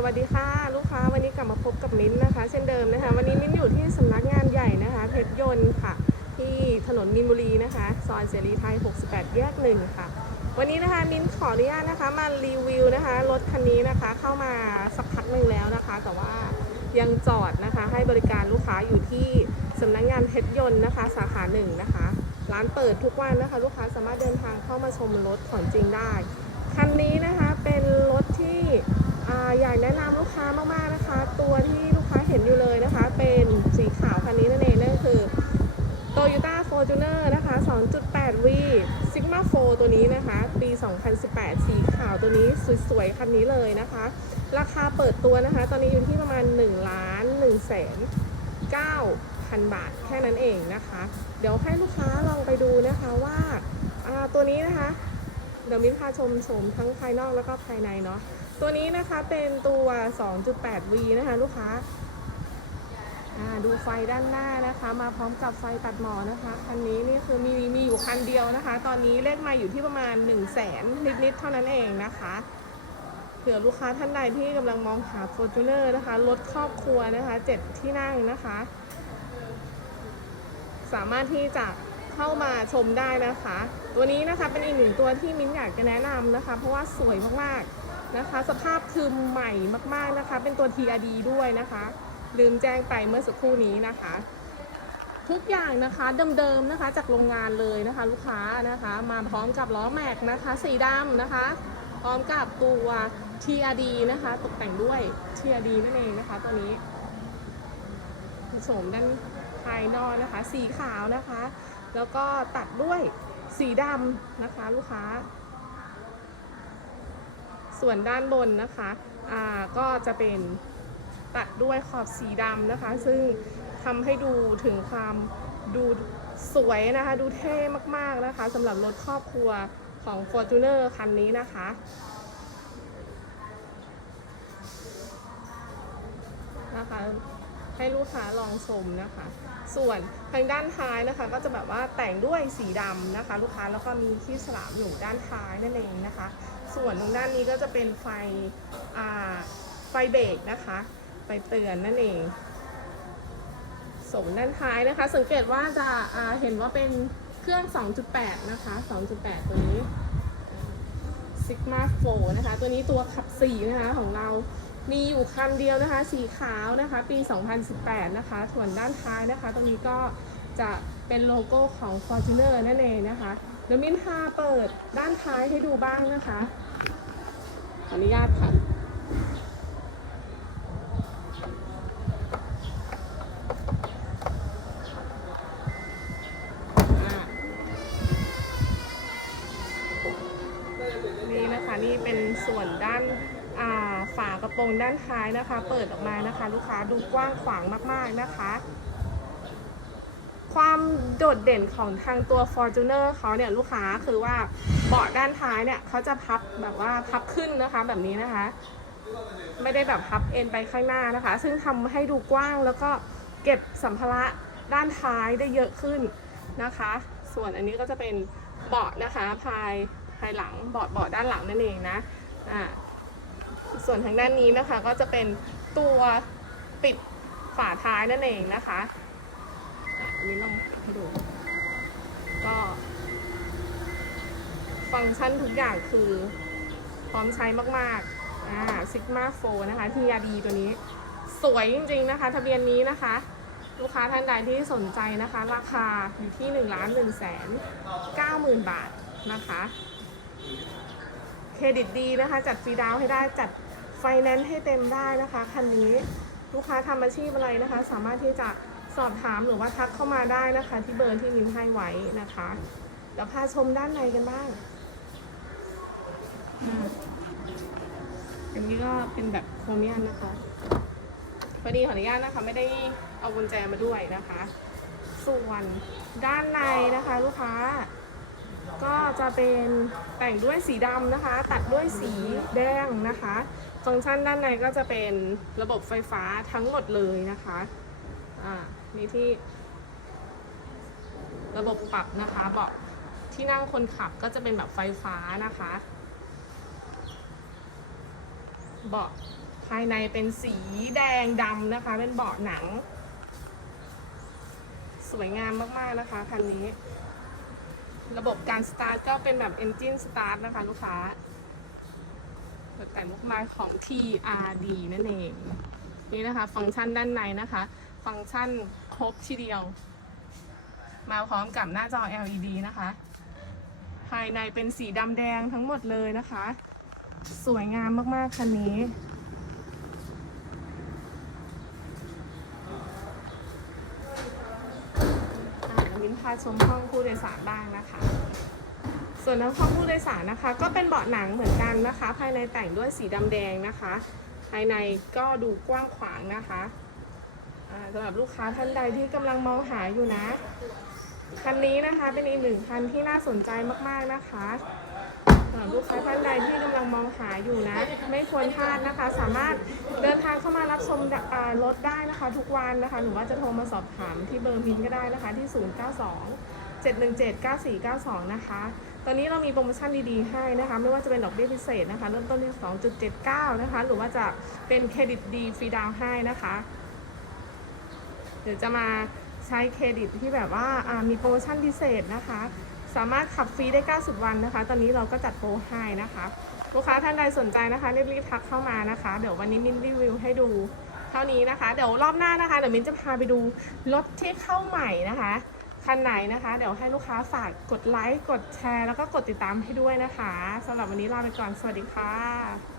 สวัสดีค่ะลูกค้าวันนี้กลับมาพบกับมิ้นนะคะ เช่นเดิมนะคะ วันนี้มิ้นอยู่ที่สำนักงานใหญ่นะคะ เพชรยนต์ค่ะ ที่ถนนมินบุรีนะคะซอยเสรีไทย 68 แยกหนึ่งค่ะ วันนี้นะคะมิ้นขออนุญาตนะคะมารีวิวนะคะรถคันนี้นะคะเข้ามาสักพักหนึ่งแล้วนะคะ แต่ว่ายังจอดนะคะให้บริการลูกค้าอยู่ที่สำนักงานเพชรยนต์นะคะ สาขาหนึ่งนะคะ ร้านเปิดทุกวันนะคะ ลูกค้าสามารถเดินทางเข้ามาชมรถของจริงได้คันนี้นะคะเป็นรถที่ อยากแนะนำลูกค้ามากๆนะคะ ตัวที่ลูกค้าเห็นอยู่เลยนะคะ เป็นสีขาวคันนี้นั่นเองนั่นคือ Toyota Fortuner นะคะ 2.8V Sigma 4 ตัวนี้นะคะ ปี 2018 สีขาวตัวนี้สวยๆ คันนี้เลยนะคะ ราคาเปิดตัวนะคะ ตอนนี้อยู่ที่ประมาณ1ล้าน1แสน9,000 บาทแค่นั้นเองนะคะ เดี๋ยวให้ลูกค้าลองไปดูนะคะว่าอ่าตัวนี้นะคะ เดี๋ยวมิ้นพาชมชมทั้งภายนอกแล้วก็ภายในเนาะ ตัวนี้นะคะเป็นตัว 2.8V นะคะลูกค้าดูไฟด้านหน้านะคะ มาพร้อมกับไฟตัดหมอนะคะคันนี้นี่คือมีมีอยู่คันเดียวนะคะ ตอนนี้เลขมาอยู่ที่ประมาณ 1 0 0 0 0แสนนิดๆเท่านั้นเองนะคะเผื่อลูกค้าท่านใดที่กำลังมองหา Fortuner นะคะรถครอบครัวนะคะ7ที่นั่งนะคะ สามารถที่จะเข้ามาชมได้นะคะ ตัวนี้นะคะเป็นอีกหนึ่งตัวที่มิ้นอยากจะแนะนำนะคะ เพราะว่าสวยมากๆ นะคะ สภาพคือใหม่มากๆนะคะ เป็นตัว TRD ด้วยนะคะ ลืมแจ้งไปเมื่อสักครู่นี้นะคะ ทุกอย่างนะคะเดิมๆนะคะจากโรงงานเลยนะคะ ลูกค้านะคะ มาพร้อมกับล้อแม็กนะคะ สีดำนะคะ พร้อมกับตัว TRD นะคะ ตกแต่งด้วย TRD นั่นเองนะคะ ตัวนี้ผสมด้านภายนอกนะคะ สีขาวนะคะ แล้วก็ตัดด้วยสีดำนะคะ ลูกค้า ส่วนด้านบนนะคะอ่าก็จะเป็นตัดด้วยขอบสีดำนะคะ ซึ่งทำให้ดูถึงความดูสวยนะคะ ดูเท่มากๆนะคะสำหรับรถครอบครัวของ Fortuner คันนี้นะคะนะคะ ให้ลูกค้าลองชมนะคะ ส่วนทางด้านท้ายนะคะ ก็จะแบบว่าแต่งด้วยสีดำนะคะ ลูกค้าแล้วก็มีที่สลามอยู่ด้านท้ายนั่นเองนะคะ ส่วนทางด้านนี้ก็จะเป็นไฟไฟเบรกนะคะไฟเตือนนั่นเองสมด้านท้ายนะคะ สังเกตว่าจะาเห็นว่าเป็นเครื่อง 2.8 นะคะ 2.8 ตัวนี้ Sigma 4นะคะ ตัวนี้ตัวขับ4นะคะของเรา มีอยู่คันเดียวนะคะ สีขาวนะคะ ปี 2018 นะคะส่วนด้านท้ายนะคะ ตรงนี้ก็จะเป็นโลโก้ของ Fortuner นั่นเองนะคะเดี๋ยวมินพาเปิดด้านท้ายให้ดูบ้างนะคะขออนุญาตค่ะนี่นะคะนี่เป็นส่วนด้าน ฝากระโปรงด้านท้ายนะคะ เปิดออกมานะคะ ลูกค้าดูกว้างขวางมากๆนะคะ ความโดดเด่นของทางตัว Fortuner เขาเนี่ยลูกค้าคือว่าเบาะด้านท้ายเนี่ยเขาจะพับแบบว่าพับขึ้นนะคะแบบนี้นะคะ ไม่ได้แบบพับเอ็นไปข้างหน้านะคะ ซึ่งทำให้ดูกว้างแล้วก็เก็บสัมภาระด้านท้ายได้เยอะขึ้นนะคะ ส่วนอันนี้ก็จะเป็นเบาะนะคะภายภายหลังเบาะเบาะด้านหลังนั่นเองนะอ่า ส่วนทางด้านนี้นะคะก็จะเป็นตัวปิดฝาท้ายนั่นเองนะคะอันนี้ลองปิดให้ดู ก็ฟังก์ชันทุกอย่างคือพร้อมใช้มากๆ อ่า Sigma 4นะคะ TRD ตัวนี้ สวยจริงๆนะคะ ทะเบียนนี้นะคะ ลูกค้าท่านใดที่สนใจนะคะ ราคาอยู่ที่1ล้าน1แสน9หมื่นบาทนะคะ เครดิตดีนะคะ จัดฟรีดาวให้ได้จัด ไฟแนนซ์ให้เต็มได้นะคะคันนี้ลูกค้าทำอาชีพอะไรนะคะ สามารถที่จะสอบถามหรือว่าทักเข้ามาได้นะคะ ที่เบอร์ที่มิ้นให้ไว้นะคะเดี๋ยวพาชมด้านในกันบ้างอันนี้ก็เป็นแบบโครเมียมนะคะพอดีขออนุญาตนะคะ ไม่ได้เอากุญแจมาด้วยนะคะ ส่วนด้านในนะคะ ลูกค้า ก็จะเป็นแต่งด้วยสีดำนะคะ ตัดด้วยสีแดงนะคะ ฟังก์ชันด้านในก็จะเป็นระบบไฟฟ้าทั้งหมดเลยนะคะอ่านี่ที่ระบบปรับนะคะเบาะที่นั่งคนขับก็จะเป็นแบบไฟฟ้านะคะ เบาะภายในเป็นสีแดงดำนะคะ เป็นเบาะหนัง สวยงามมากๆนะคะคันนี้ ระบบการสตาร์ทก็เป็นแบบ Engine Start นะคะลูกค้าตกแต่งลูกม้ของ TRD นั่นเอง นี่นะคะ ฟังก์ชันด้านในนะคะ ฟังก์ชันครบทีเดียว มาพร้อมกับหน้าจอ LED นะคะ ภายในเป็นสีดำแดงทั้งหมดเลยนะคะ สวยงามมาก ๆ คันนี้ อ่าแล้วมิ้น พาชมห้องผู้โดยสารบ้างนะคะ ส่วนในห้องผู้โดยสารนะคะ ก็เป็นเบาะหนังเหมือนกันนะคะ ภายในแต่งด้วยสีดำแดงนะคะ ภายในก็ดูกว้างขวางนะคะสำหรับลูกค้าท่านใดที่กำลังมองหาอยู่นะคันนี้นะคะเป็นอีกหนึ่งคันที่น่าสนใจมากๆนะคะ ลูกค้าท่านใดที่กำลังมองหาอยู่นะ ไม่ควรพลาดนะคะ สามารถเดินทางเข้ามารับชมรถได้นะคะ ทุกวันนะคะหรือว่าจะโทรมาสอบถามที่เบอร์มินก็ได้นะคะที่ 092 717 9492 นะคะ ตอนนี้เรามีโปรโมชั่นดีๆ ให้นะคะ ไม่ว่าจะเป็นดอกเบี้ยพิเศษนะคะ เริ่มต้นที่ 2.79 นะคะ หรือว่าจะเป็นเครดิตดีฟรีดาวให้นะคะ เดี๋ยวจะมาใช้เครดิตที่แบบว่ามีโปรโมชั่นพิเศษนะคะ สามารถขับฟรีได้ 90 วันนะคะ ตอนนี้เราก็จัดโปรให้นะคะ ลูกค้าท่านใดสนใจนะคะรีบๆทักเข้ามานะคะ เดี๋ยววันนี้มินรีวิวให้ดูเท่านี้นะคะ เดี๋ยวรอบหน้านะคะ เดี๋ยวมินจะพาไปดูรถที่เข้าใหม่นะคะคันไหนนะคะ เดี๋ยวให้ลูกค้าฝากกดไลค์ กดแชร์ แล้วก็กดติดตามให้ด้วยนะคะสำหรับวันนี้ลาไปก่อน สวัสดีค่ะ